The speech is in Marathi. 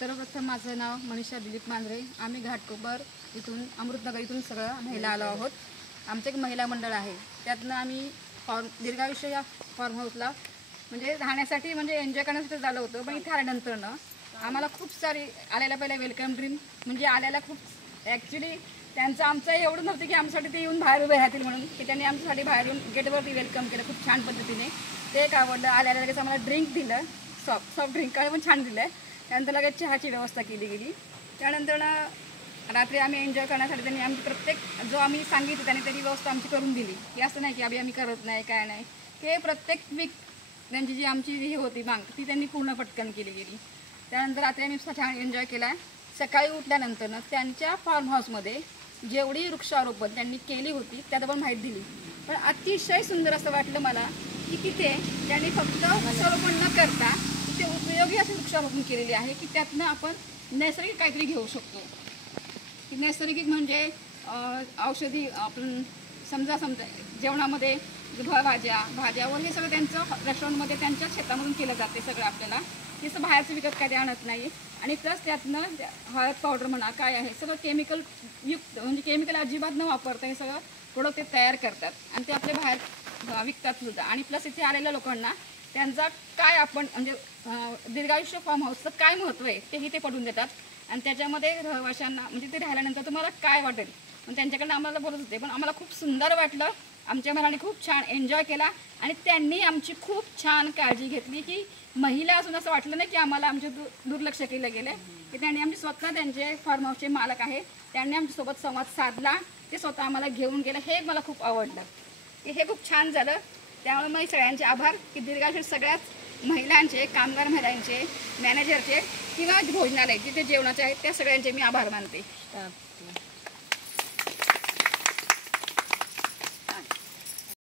सर्वप्रथम माझं नाव मनीषा दिलीप मांजरे. आम्ही घाटकोपर इथून अमृतनगर इथून सगळं महिला आलो आहोत. आमचं एक महिला मंडळ आहे. त्यातनं आम्ही दीर्घायुष्य या फार्म हाऊसला म्हणजे राहण्यासाठी म्हणजे एन्जॉय करण्यासाठी झालं होतं. पण इथे आल्यानंतरनं आम्हाला खूप सारी आल्याला पहिला वेलकम ड्रिंक म्हणजे आल्याला खूप ॲक्च्युली त्यांचं आमचं एवढं नव्हतं की आमच्यासाठी ते येऊन बाहेर उभे राहतील म्हणून की त्यांनी आमच्यासाठी बाहेर येऊन गेटवरती वेलकम केलं खूप छान पद्धतीने. ते एक आवडलं. आल्याला लगेच आम्हाला ड्रिंक दिलं, सॉफ्ट ड्रिंक पण छान दिलं. त्यानंतर लगेच चहाची व्यवस्था केली गेली. त्यानंतर रात्री आम्ही एन्जॉय करण्यासाठी त्यांनी आमची प्रत्येक जो आम्ही सांगितलं त्याने त्याची व्यवस्था आमची करून दिली की असं नाही की आम्ही करत नाही काय नाही. हे प्रत्येक वीक त्यांची जी आमची ही होती माग ती त्यांनी पूर्ण पटकन केली गेली. त्यानंतर रात्री आम्ही छान एन्जॉय केला. सकाळी उठल्यानंतर त्यांच्या फार्म हाऊसमध्ये जेवढी वृक्षारोपण त्यांनी केली होती त्यात पण माहिती दिली. पण अतिशय सुंदर असं वाटलं मला की तिथे त्यांनी फक्त वृक्षारोपण न करता तिथे उपयोगी अशी वृक्षारोपण केलेली आहे की त्यातनं आपण नैसर्गिक काहीतरी घेऊ शकतो. की नैसर्गिक म्हणजे औषधी आपण समजा जेवणामध्ये भाज्या वगैरे हे सगळं त्यांचं रेस्टॉरंटमध्ये त्यांच्या शेतामधून केलं जाते सगळं आपल्याला. तसं बाहेरचं विकत काही आणत नाही. आणि प्लस त्यातनं हळद पावडर म्हणा काय आहे सगळं केमिकल युक्त म्हणजे केमिकल अजिबात न वापरता हे सगळं प्रोडक्ट ते तयार करतात आणि ते आपले बाहेर विकतात सुद्धा. आणि प्लस इथे आलेल्या लोकांना त्यांचा काय आपण म्हणजे दीर्घायुष्य फार्म हाऊसचं काय महत्त्व आहे तेही ते पटवून देतात. आणि त्याच्यामध्ये रहिवाशांना म्हणजे ते राहिल्यानंतर तुम्हाला काय वाटेल पण त्यांच्याकडनं आम्हाला बोलत होते. पण आम्हाला खूप सुंदर वाटलं. आमच्या मुलांनी खूप छान एन्जॉय केला आणि त्यांनी आमची खूप छान काळजी घेतली की महिला असून असं वाटलं नाही की आम्हाला आमचे दुर्लक्ष केलं गेलं की त्यांनी आमची स्वतः त्यांचे फार्म हाऊसचे मालक आहे त्यांनी आमच्यासोबत संवाद साधला. ते स्वतः आम्हाला घेऊन गेलं. हे मला खूप आवडलं की हे खूप छान झालं. त्यामुळे मी सगळ्यांचे आभार की दीर्घायुष्य सगळ्याच महिलांचे कामगार महिलांचे मॅनेजरचे किंवा भोजनालय जिथे जेवणाचे आहेत त्या सगळ्यांचे मी आभार मानते.